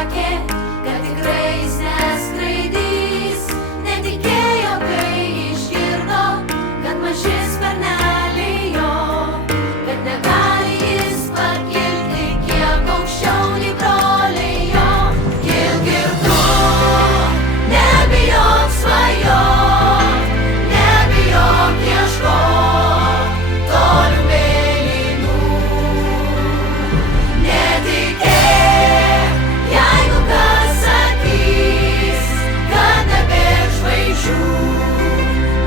sakė, kad tikrai jis neskraidys. Netikėjo, kai išgirdo, kad maži sparneliai jo, kad negali jis pakilti kiek aukščiau nei broliai jo. Kilk ir tu, nebijok svajot, nebijok ieškot tolių mėlynų. Netikėk, jeigu kas sakys, kad nebėr žvaigždžių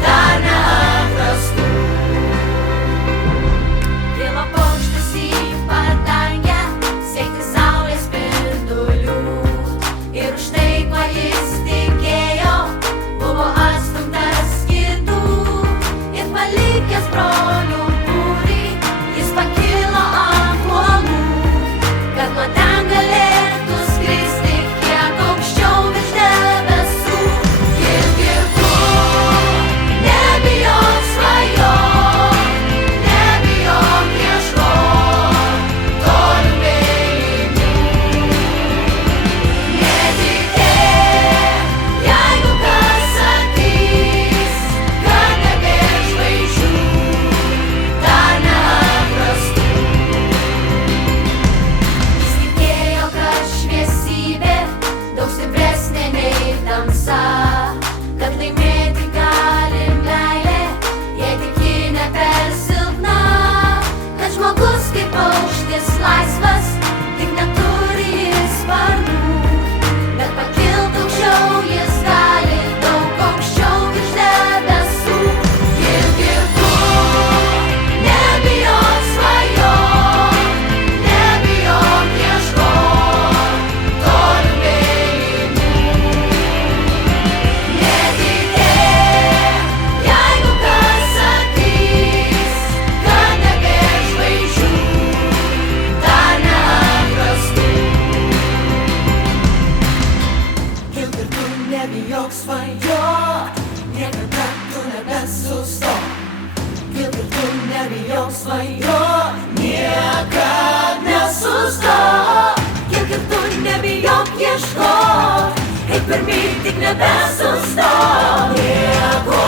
dar neatrastų. Kilo paukštis į padangę, siekti saulės spindulių. Ir už tai, kuo jis tikėjo, buvo atstumtas kitų. Ir palikęs brolių būrį, jis pakilo ant uolų, kad nuo ten galėtų skristi kiek aukščiau virš debesų. Kilk ir tu, nebijok svajot, nebijok ieškot tolių mėlynų. Netikėk, jeigu kas sakys, kad nebėr žvaigždžių dar neatrastų. Jis tikėjo, kad šviesybė daug stipresnė nei tamsa, kad laimėti gali meilė, jei tik ji ne per silpna, kad žmogus kaip paukštis laisvas, tik neturi jis sparnų, bet pakilt aukščiau jis gali, daug aukščiau virš debesų. Kilk ir tu, nebijok svajot, nebijok ieškot tolių mėlynų. Netikėk, jeigu kas sakys, kad nebėr žvaigždžių dar neatrastų. Kilk ir tu, nebijok svajot, niekada tu nebesustok. Kilk ir tu, nebijok svajot, niekad nesustok. Kilk ir tu, nebijok ieškot, eik pirmyn, tik nebesustok. Nieko